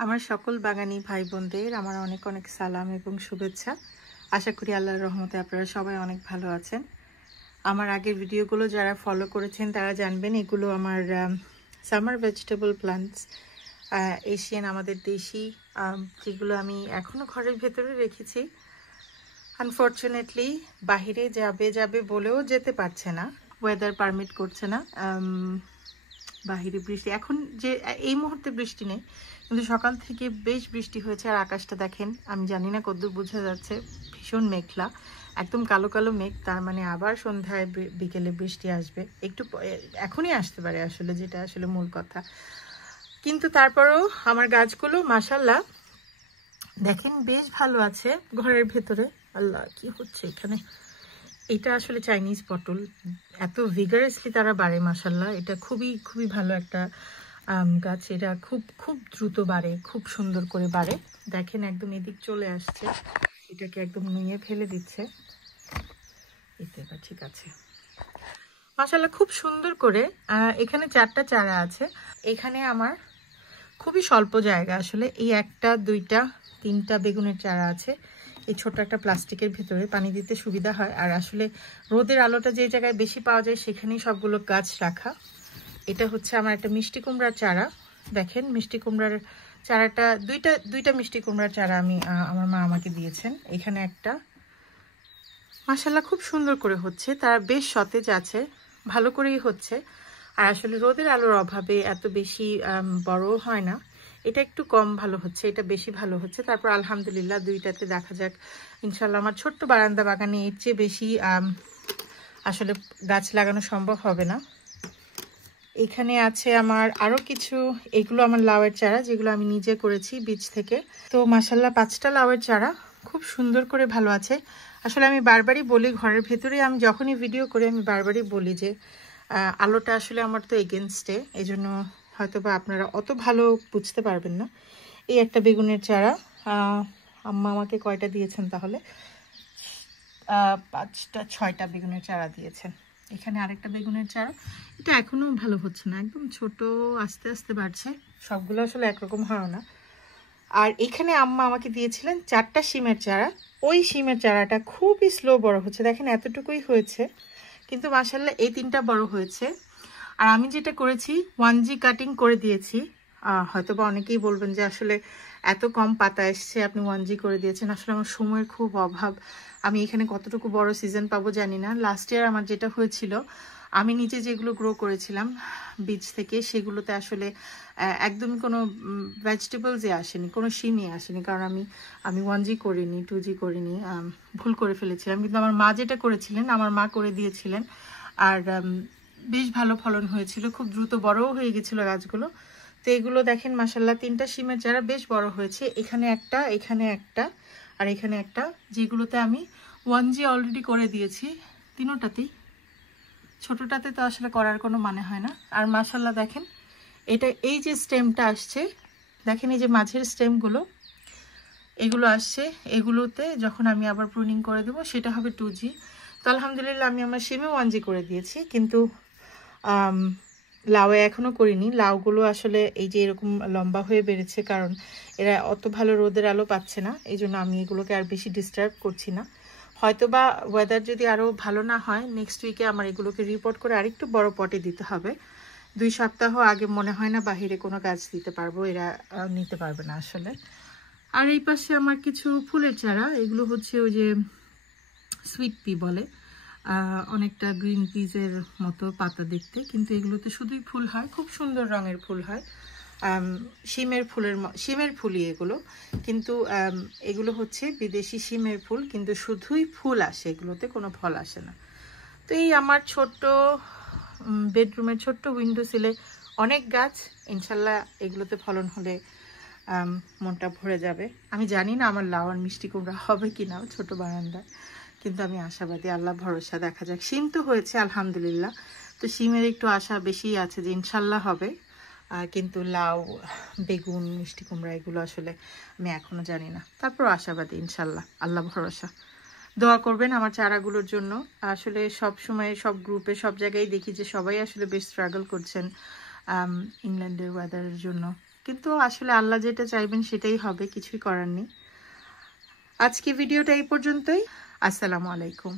আমার সকল বাগানী ভাই বোনদের আমার অনেক অনেক সালাম এবং শুভেচ্ছা। আশা করি আল্লাহর রহমতে আপনারা সবাই অনেক ভালো আছেন। আমার আগের ভিডিওগুলো যারা ফলো করেছেন তারা জানবেন এগুলো আমার সামার ভেজিটেবল প্লান্টস, এশিয়ান আমাদের দেশি, যেগুলো আমি এখনও ঘরের ভেতরে রেখেছি। আনফর্চুনেটলি বাহিরে যাবে বলেও যেতে পারছে না, ওয়েদার পারমিট করছে না। বাহিরে বৃষ্টি, এখন যে এই মুহূর্তে বৃষ্টি নেই, কিন্তু সকাল থেকে বেশ বৃষ্টি হয়েছে। আর আকাশটা দেখেন, আমি জানি না কতদূর বোঝা যাচ্ছে, ভীষণ মেঘলা, একদম কালো কালো মেঘ। তার মানে আবার সন্ধ্যায় বিকেলে বৃষ্টি আসবে, একটু এখনই আসতে পারে আসলে, যেটা আসলে মূল কথা। কিন্তু তারপরেও আমার গাছগুলো মাশাআল্লাহ দেখেন বেশ ভালো আছে ঘরের ভেতরে। আল্লাহ, কি হচ্ছে এখানে? এটা আসলে চাইনিজ পটল, এত ভিগারাসলি তারা বাড়ে মাশাআল্লাহ। এটা খুবই খুবই ভালো একটা গাছ। এটা খুব দ্রুত বাড়ে, খুব সুন্দর করে বাড়ে। দেখেন একদম এদিক চলে আসছে, এটাকে একদম নুয়ে ফেলে দিচ্ছে। এতে এবার ঠিক আছে মাশাআল্লাহ, খুব সুন্দর করে। এখানে 4টা চারা আছে। এখানে আমার খুবই স্বল্প জায়গা আসলে, এই 1টা 2টা 3টা বেগুনের চারা আছে। এই ছোট্ট একটা প্লাস্টিকের ভিতরে পানি দিতে সুবিধা হয়, আর আসলে রোদের আলোটা যে জায়গায় বেশি পাওয়া যায় সেখানেই সবগুলো গাছ রাখা। এটা হচ্ছে আমার একটা মিষ্টি কুমড়ার চারা। দেখেন মিষ্টি কুমড়ার চারাটা, দুইটা মিষ্টি কুমড়ার চারা আমি আমার মা আমাকে দিয়েছেন। এখানে একটা মাশাআল্লাহ খুব সুন্দর করে হচ্ছে, তারা বেশ সতেজ আছে, ভালো করেই হচ্ছে। আর আসলে রোদের আলোর অভাবে এত বেশি বড় হয় না, এটা একটু কম ভালো হচ্ছে, এটা বেশি ভালো হচ্ছে। তারপর আলহামদুলিল্লাহ দুইটাতে দেখা যাক ইনশাল্লাহ। আমার ছোট্ট বারান্দা বাগানে এর চেয়ে বেশি আসলে গাছ লাগানো সম্ভব হবে না। এখানে আছে আমার আরও কিছু, এগুলো আমার লাউয়ের চারা, যেগুলো আমি নিজে করেছি বীজ থেকে। তো মাশাআল্লাহ 5টা লাউয়ের চারা খুব সুন্দর করে ভালো আছে। আসলে আমি বারবারই বলি, ঘরের ভেতরে আমি যখনই ভিডিও করি আমি বারবারই বলি যে আলোটা আসলে আমার তো এগেনস্টে, এই জন্য হয়তো বা আপনারা অত ভালো বুঝতে পারবেন না। এই একটা বেগুনের চারা, আম্মা আমাকে কয়টা দিয়েছেন তাহলে? 5টা 6টা বেগুনের চারা দিয়েছেন। এখানে আরেকটা বেগুনের চারা, এটা এখনো ভালো হচ্ছে না, একদম ছোট, আস্তে আস্তে বাড়ছে। সবগুলো আসলে একরকম হয় না। আর এখানে আম্মা আমাকে দিয়েছিলেন 4টা শিমের চারা। ওই শিমের চারাটা খুবই স্লো বড় হচ্ছে, দেখেন এতটুকুই হয়েছে, কিন্তু মাশাআল্লাহ এই 3টা বড় হয়েছে। আর আমি যেটা করেছি 1G কাটিং করে দিয়েছি। হয়তো বা অনেকেই বলবেন যে আসলে এত কম পাতা এসছে, আপনি 1G করে দিয়েছেন। আসলে আমার সময়ের খুব অভাব, আমি এখানে কতটুকু বড় সিজন পাবো জানি না। লাস্ট ইয়ার আমার যেটা হয়েছিল, আমি নিজে যেগুলো গ্রো করেছিলাম বীজ থেকে, সেগুলোতে আসলে একদমই কোনো ভেজিটেবলসই আসেনি, কোনো শিমই আসেনি, কারণ আমি 1G করিনি, 2G করিনি, ভুল করে ফেলেছিলাম। কিন্তু আমার মা যেটা করেছিলেন, আমার মা করে দিয়েছিলেন, আর বেশ ভালো ফলন হয়েছিল, খুব দ্রুত বড়ও হয়ে গেছিলো গাছগুলো। তো এগুলো দেখেন মাশাআল্লাহ 3টা শিমের চারা বেশ বড় হয়েছে। এখানে একটা, এখানে একটা, আর এখানে একটা, যেগুলোতে আমি 1G অলরেডি করে দিয়েছি। 3টাতেই, ছোটটাতে তো আসলে করার কোনো মানে হয় না। আর মাশাআল্লাহ দেখেন এটা, এই যে স্টেমটা আসছে, দেখেন এই যে মাঝের স্টেমগুলো এগুলো আসছে, এগুলোতে যখন আমি আবার প্রুনিং করে দেবো সেটা হবে 2G। তো আলহামদুলিল্লাহ আমি আমার শিমে 1G করে দিয়েছি, কিন্তু লাউয়ে এখনও করিনি। লাউগুলো আসলে এই যে এরকম লম্বা হয়ে বেড়েছে, কারণ এরা অত ভালো রোদের আলো পাচ্ছে না, এই জন্য আমি এগুলোকে আর বেশি ডিস্টার্ব করছি না। হয়তো বা ওয়েদার যদি আরও ভালো না হয়, নেক্সট উইকে আমার এগুলোকে রিপোর্ট করে আরেকটু বড় পটে দিতে হবে। 2 সপ্তাহ আগে মনে হয় না বাহিরে কোনো গাছ দিতে পারবো, এরা নিতে পারবে না আসলে। আর এই পাশে আমার কিছু ফুলের চারা, এগুলো হচ্ছে ওই যে সুইট পি বলে, অনেকটা গ্রিন পিসের মতো পাতা দেখতে, কিন্তু এগুলোতে শুধুই ফুল হয়, খুব সুন্দর রঙের ফুল হয়। শিমের ফুলই এগুলো, কিন্তু এগুলো হচ্ছে বিদেশি শিমের ফুল, কিন্তু শুধুই ফুল আসে, এগুলোতে কোনো ফল আসে না। তো এই আমার ছোট্ট বেডরুমের ছোট্ট উইন্ডো সিলে অনেক গাছ, ইনশাল্লাহ এগুলোতে ফলন হলে মনটা ভরে যাবে। আমি জানি না আমার লাউ আর মিষ্টি কুমড়া হবে কিনা ছোট বারান্দায়, কিন্তু আমি আশাবাদী, আল্লাহ ভরসা, দেখা যাক। শিম তো হয়েছে আলহামদুলিল্লাহ, তো শিমের একটু আশা বেশি আছে যে ইনশাল্লাহ হবে। কিন্তু লাউ, বেগুন, মিষ্টি কুমড়া এগুলো আসলে আমি এখনো জানি না, তারপর আশাবাদী ইনশাল্লাহ, আল্লাহ ভরসা। দোয়া করবেন আমার চারাগুলোর জন্য। আসলে সব সময় সব গ্রুপে সব জায়গায় দেখি যে সবাই আসলে বেশ স্ট্রাগল করছেন ইংল্যান্ডের ওয়েদারের জন্য। কিন্তু আসলে আল্লাহ যেটা চাইবেন সেটাই হবে, কিছুই করার নেই। আজকে ভিডিওটা এই পর্যন্তই। আসসালামু আলাইকুম।